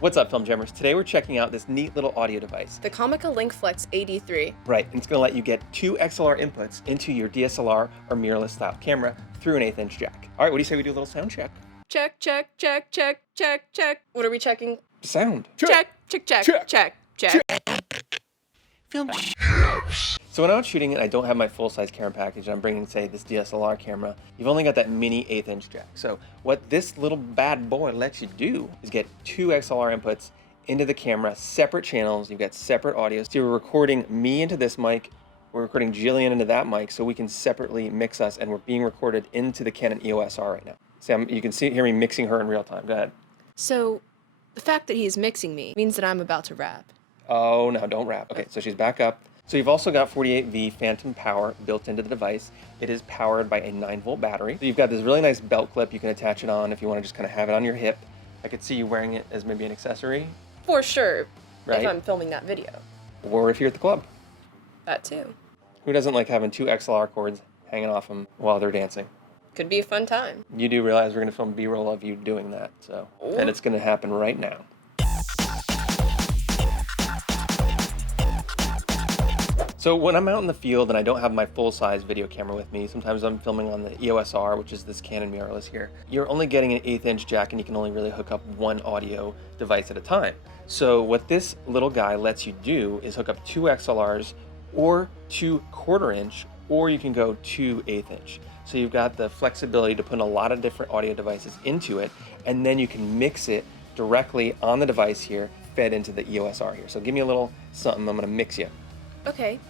What's up, Film Jammers? Today we're checking out this neat little audio device. The Comica LinkFlex AD3. Right, and it's going to let you get 2 XLR inputs into your DSLR or mirrorless style camera through an 1/8 inch jack. All right, what do you say we do a little sound check? Check, check, check, check, check, check. What are we checking? Sound. Check, check, check, check, check, check. Film. So when I'm out shooting and I don't have my full-size camera package and I'm bringing, say, this DSLR camera, you've only got that mini 1/8 inch jack. So what this little bad boy lets you do is get 2 XLR inputs into the camera, separate channels. You've got separate audio. So you're recording me into this mic, we're recording Jillian into that mic, so we can separately mix us, and we're being recorded into the Canon EOS R right now. So you can hear me mixing her in real time. Go ahead. So the fact that he's mixing me means that I'm about to rap. Oh, no, don't rap. Okay, so she's back up. So you've also got 48V phantom power built into the device. It is powered by a 9-volt battery. So you've got this really nice belt clip. You can attach it on if you want to just kind of have it on your hip. I could see you wearing it as maybe an accessory. For sure, right? If I'm filming that video. Or if you're at the club. That too. Who doesn't like having 2 XLR cords hanging off them while they're dancing? Could be a fun time. You do realize we're going to film B-roll of you doing that, so. Ooh. And it's going to happen right now. So when I'm out in the field and I don't have my full-size video camera with me, sometimes I'm filming on the EOS R, which is this Canon mirrorless here. You're only getting an 1/8 inch jack and you can only really hook up one audio device at a time. So what this little guy lets you do is hook up 2 XLRs or 2 1/4 inch, or you can go 2 1/8 inch. So you've got the flexibility to put a lot of different audio devices into it, and then you can mix it directly on the device here, fed into the EOS R here. So give me a little something, I'm gonna mix you. Okay.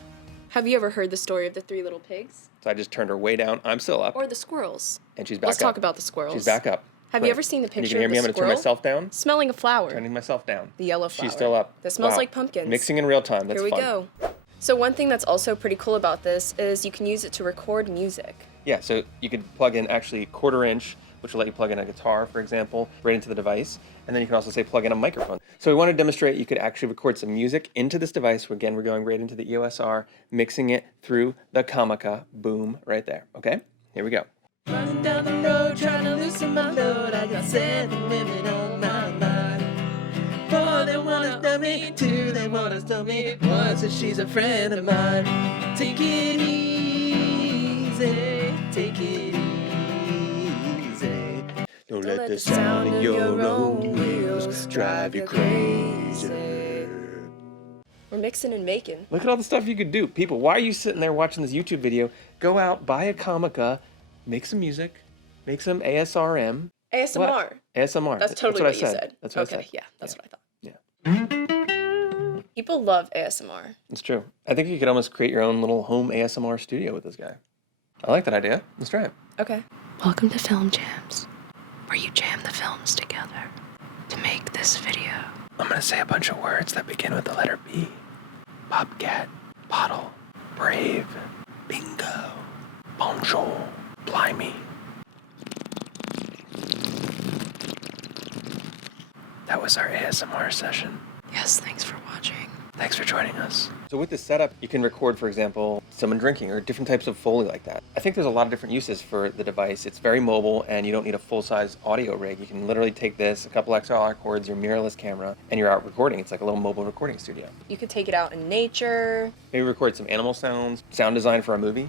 Have you ever heard the story of the 3 little pigs? So I just turned her way down. I'm still up. Or the squirrels. And she's back up. Let's talk about the squirrels. She's back up. Have you ever seen the picture you can hear of me? the I'm going to squirrel? turn myself down. Smelling a flower. Turning myself down. The yellow flower. She's still up. That smells Wow. like pumpkins. Mixing in real time. That's fun. Here we fun. go. So one thing that's also pretty cool about this is you can use it to record music. Yeah, so you could plug in actually 1/4 inch, which will let you plug in a guitar, for example, right into the device. And then you can also say plug in a microphone. So we want to demonstrate you could actually record some music into this device. Again, we're going right into the EOS R, mixing it through the Comica. Boom, right there. Okay, here we go. Running down the road, trying to loosen my load. I got 7 women on my mind. 4, they wanna dump me. 2, they wanna stump me. 1 says she's a friend of mine. Take it easy, take it easy. Don't let the sound of your own wheels drive you crazy. We're mixing and making. Look at all the stuff you could do. People, why are you sitting there watching this YouTube video? Go out, buy a Comica, make some music, make some ASRM. ASMR. What? ASMR. That's totally what you said. That's what I okay, said. yeah, that's what I thought. Yeah. People love ASMR. It's true. I think you could almost create your own little home ASMR studio with this guy. I like that idea. Let's try it. Okay. Welcome to Film Jams, where you jam the films together to make this video. I'm going to say a bunch of words that begin with the letter B. Bobcat, bottle, brave, bingo, bonjour, blimey. That was our ASMR session. Yes, thanks for watching. Thanks for joining us. So with this setup, you can record, for example, someone drinking or different types of Foley like that. I think there's a lot of different uses for the device. It's very mobile and you don't need a full-size audio rig. You can literally take this, a couple XLR cords, your mirrorless camera, and you're out recording. It's like a little mobile recording studio. You could take it out in nature. Maybe record some animal sounds, sound design for a movie.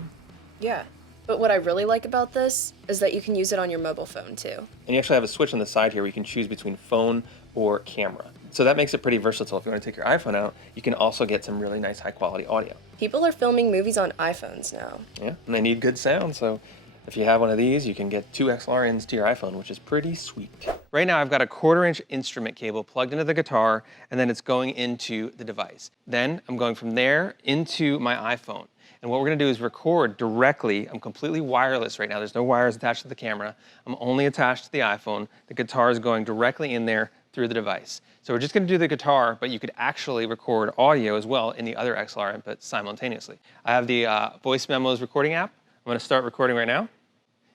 Yeah. But what I really like about this is that you can use it on your mobile phone too. And you actually have a switch on the side here where you can choose between phone or camera. So that makes it pretty versatile. If you want to take your iPhone out, you can also get some really nice high quality audio. People are filming movies on iPhones now. Yeah, and they need good sound, so if you have one of these, you can get 2 XLR ins to your iPhone, which is pretty sweet. Right now, I've got a 1/4 inch instrument cable plugged into the guitar, and then it's going into the device. Then I'm going from there into my iPhone. And what we're gonna do is record directly. I'm completely wireless right now. There's no wires attached to the camera. I'm only attached to the iPhone. The guitar is going directly in there through the device. So we're just gonna do the guitar, but you could actually record audio as well in the other XLR inputs simultaneously. I have the Voice Memos recording app. I'm gonna start recording right now.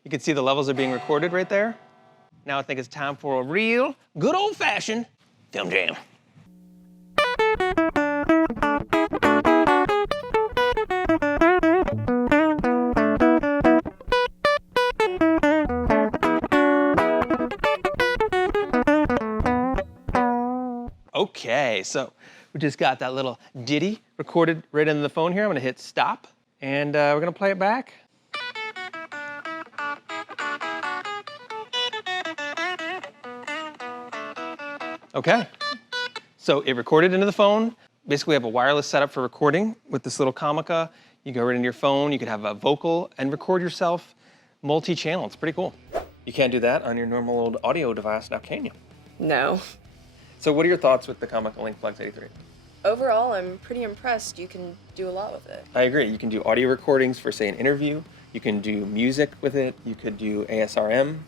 You can see the levels are being recorded right there. Now I think it's time for a real, good old-fashioned film jam. Okay, so we just got that little ditty recorded right into the phone here. I'm gonna hit stop, and we're gonna play it back. Okay, so it recorded into the phone. Basically, we have a wireless setup for recording with this little Comica. You go right into your phone, you could have a vocal and record yourself multi-channel. It's pretty cool. You can't do that on your normal old audio device now, can you? No. So what are your thoughts with the Comica LinkFlex AD3? Overall, I'm pretty impressed. You can do a lot with it. I agree. You can do audio recordings for, say, an interview. You can do music with it. You could do ASRM.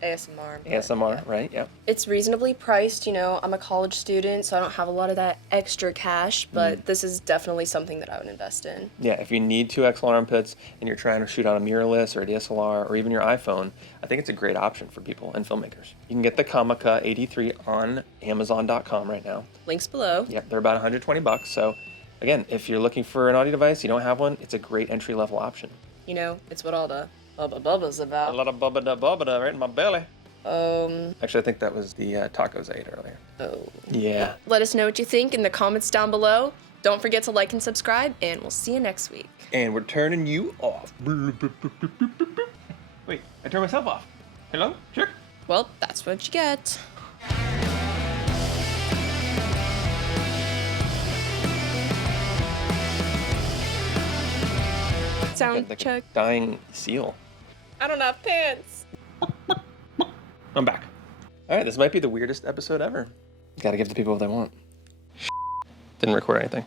ASMR. ASMR, yeah. right? Yeah. It's reasonably priced. You know, I'm a college student, so I don't have a lot of that extra cash, but this is definitely something that I would invest in. Yeah, if you need 2 XLR inputs and you're trying to shoot on a mirrorless or a DSLR or even your iPhone, I think it's a great option for people and filmmakers. You can get the Comica AD3 on Amazon.com right now. Links below. Yep, they're about 120 bucks. So again, if you're looking for an audio device, you don't have one, it's a great entry-level option. You know, it's what all the bubba's about. A lot of bubba-da right in my belly. Um, Actually, I think that was the tacos I ate earlier. oh. Yeah. Let us know what you think in the comments down below. Don't forget to like and subscribe, and we'll see you next week. And we're turning you off. Wait, I turned myself off. Hello? Check. Well, that's what you get. Sound Like check. a dying seal. I don't have pants. I'm back. All right, this might be the weirdest episode ever. Gotta give the people what they want. Didn't record anything.